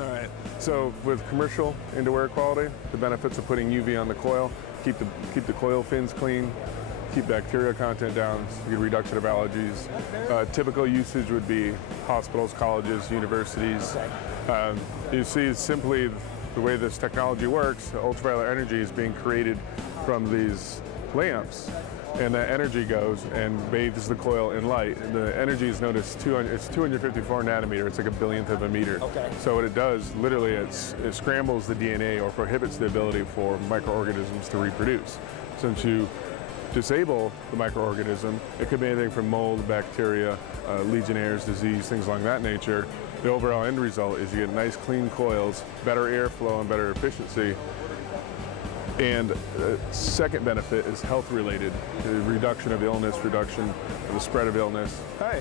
All right, so with commercial indoor air quality, the benefits of putting UV on the coil, keep the coil fins clean, keep bacteria content down, so you get reduction of allergies. Typical usage would be hospitals, colleges, universities. You see simply the way this technology works, ultraviolet energy is being created from these lamps, and that energy goes and bathes the coil in light. And the energy is known as it's 254 nanometer. It's like a billionth of a meter. Okay. So what it does, literally, it scrambles the DNA or prohibits the ability for microorganisms to reproduce. Since you disable the microorganism, it could be anything from mold, bacteria, Legionnaire's disease, things along that nature. The overall end result is you get nice clean coils, better airflow and better efficiency. And the second benefit is health related, the reduction of illness, reduction of the spread of illness. Hi.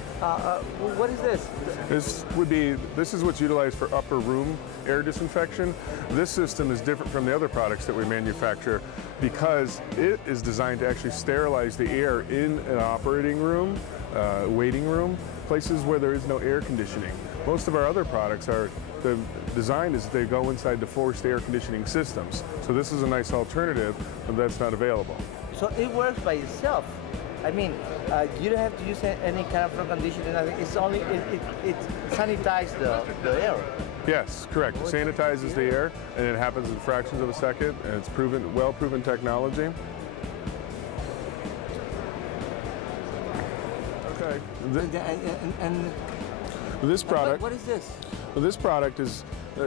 What is this? This is what's utilized for upper room air disinfection. This system is different from the other products that we manufacture because it is designed to actually sterilize the air in an operating room, waiting room, places where there is no air conditioning. Most of our other products are, the design is they go inside the forced air conditioning systems. So this is a nice alternative, but that's not available. So it works by itself. I mean, you don't have to use any kind of air conditioning. It's only, it sanitizes the air. Yes, correct. It sanitizes the air, and it happens in fractions of a second, and it's proven, well-proven technology. Okay. And this product. What is this? Well, this product is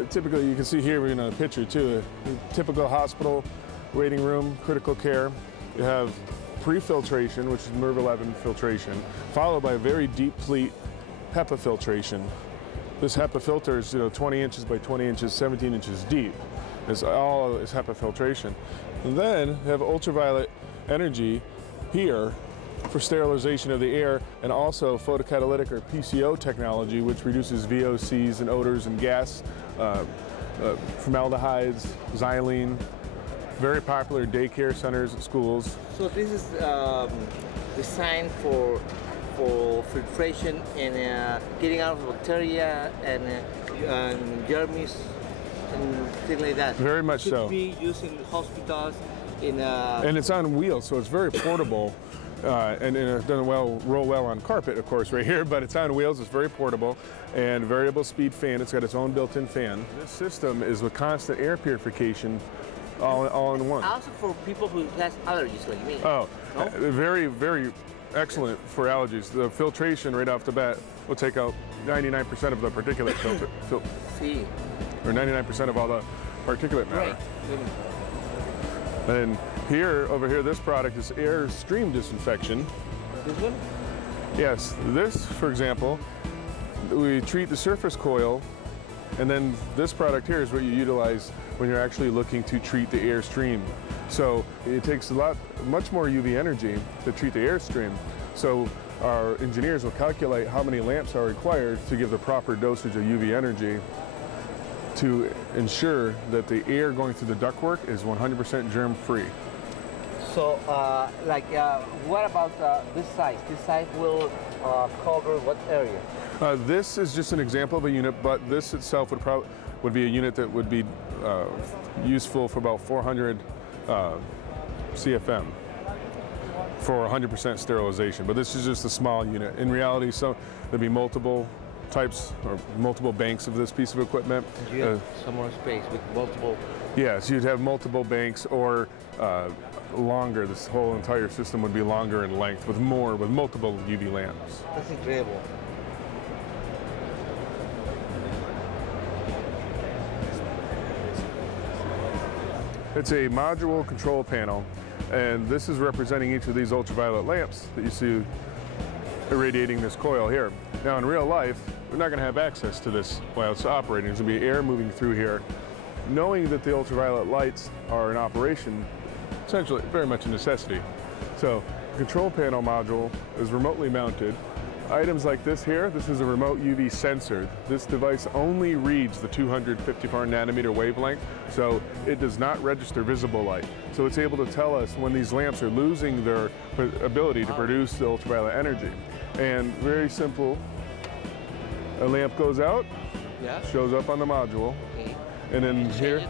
typically, you can see here in a picture too, a typical hospital waiting room, critical care. You have pre-filtration, which is MERV 11 filtration, followed by a very deep pleat HEPA filtration. This HEPA filter is 20 inches by 20 inches, 17 inches deep. It's all is HEPA filtration. And then you have ultraviolet energy here for sterilization of the air, and also photocatalytic or PCO technology, which reduces VOCs and odors and gas, formaldehydes, xylene. Very popular daycare centers at schools. So this is designed for filtration and getting out of bacteria and germs and things like that. Very much so. Could be used in hospitals. And it's on wheels, so it's very portable. And it doesn't roll well on carpet, of course, right here, but it's on wheels, it's very portable, and variable speed fan. It's got its own built-in fan. This system is with constant air purification all in one. Also for people who have allergies like me. Oh, no? Very, very excellent for allergies. The filtration right off the bat will take out 99% of the particulate filter. See. Or 99% of all the particulate matter. Right. And over here, this product is air stream disinfection. This one? Yes, this, for example, we treat the surface coil, and then this product here is what you utilize when you're actually looking to treat the air stream. So it takes much more UV energy to treat the air stream. So our engineers will calculate how many lamps are required to give the proper dosage of UV energy to ensure that the air going through the ductwork is 100% germ-free. So, what about this size? This size will cover what area? This is just an example of a unit, but this itself would be a unit that would be useful for about 400 CFM for 100% sterilization. But this is just a small unit. In reality, there'd be multiple types or multiple banks of this piece of equipment. You have some more space with multiple. Yes, you'd have multiple banks, or longer. This whole entire system would be longer in length with multiple UV lamps. That's incredible. It's a module control panel, and this is representing each of these ultraviolet lamps that you see irradiating this coil here. Now in real life, we're not going to have access to this while it's operating. There's going to be air moving through here. Knowing that the ultraviolet lights are in operation, essentially very much a necessity. So the control panel module is remotely mounted. Items like this here, this is a remote UV sensor. This device only reads the 254 nanometer wavelength, so it does not register visible light. So it's able to tell us when these lamps are losing their ability to produce the ultraviolet energy. And very simple, a lamp goes out, Yeah. shows up on the module. Okay. And then Change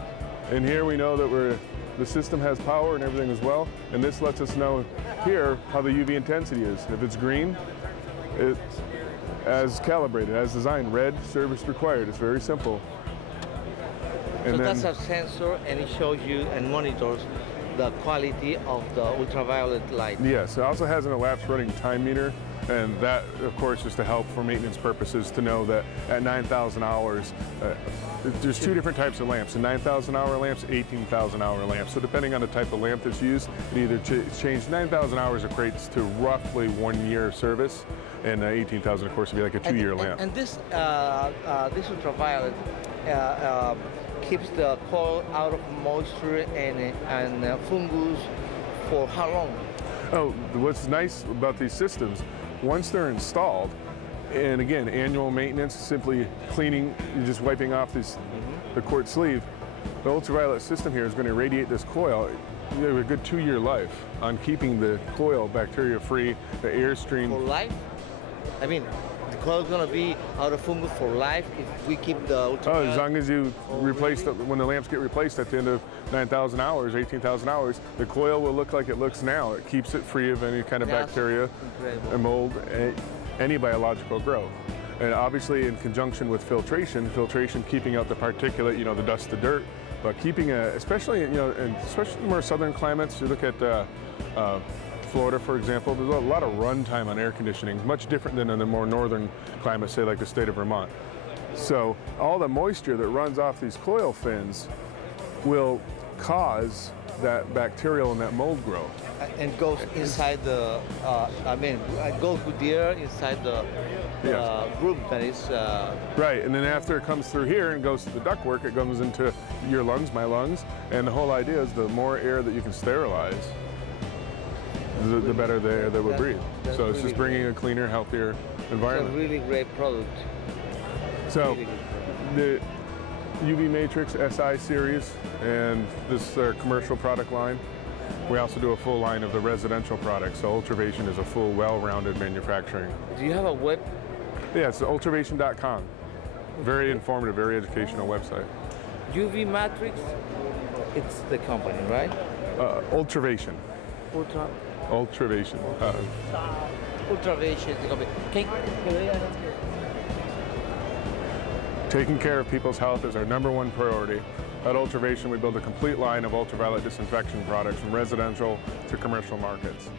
here we know that the system has power and everything as well. And this lets us know here how the UV intensity is. If it's green, it's as calibrated, as designed. Red, service required. It's very simple. And So then, that's a sensor, and it shows you and monitors the quality of the ultraviolet light. yes, it also has an elapsed running time meter. And that, of course, is to help for maintenance purposes to know that at 9,000 hours, there's two different types of lamps, 9,000 hour lamps, 18,000 hour lamps. So depending on the type of lamp that's used, it either change 9,000 hours equates to roughly 1 year service, and 18,000, of course, would be like a 2-year lamp. And this ultraviolet keeps the coil out of moisture and fungus for how long? Oh, what's nice about these systems, once they're installed, and again, annual maintenance, simply cleaning, you're just wiping off the quart sleeve, the ultraviolet system here is going to irradiate this coil. You have a good 2-year life on keeping the coil bacteria-free, the airstream. For life? I mean, the coil is going to be out of fungus for life if we keep the ultraviolet. Oh, as long as you replace when the lamps get replaced at the end of 9,000 hours, 18,000 hours, the coil will look like it looks now. It keeps it free of any kind of bacteria and mold, any biological growth. And obviously in conjunction with filtration keeping out the particulate, the dust, the dirt, but keeping especially, especially in more southern climates, you look at Florida, for example, there's a lot of run time on air conditioning, much different than in the more northern climates, say like the state of Vermont. So all the moisture that runs off these coil fins will cause that bacterial and that mold growth. And goes inside the, it goes with the air inside the room that is... Right, and then after it comes through here and goes to the ductwork, it comes into your lungs, my lungs, and the whole idea is the more air that you can sterilize, the better the air that we breathe. So it's just bringing a cleaner, healthier environment. It's a really great product. So the UV Matrix SI series and this commercial product line. We also do a full line of the residential products. So Ultravation is a full, well-rounded manufacturing. Do you have a web? Yeah, it's ultravation.com. Very informative, very educational website. UV Matrix, it's the company, right? Ultravation. Ultravation. Ultravation is the company. Taking care of people's health is our #1 priority. At Ultravation, we build a complete line of ultraviolet disinfection products from residential to commercial markets.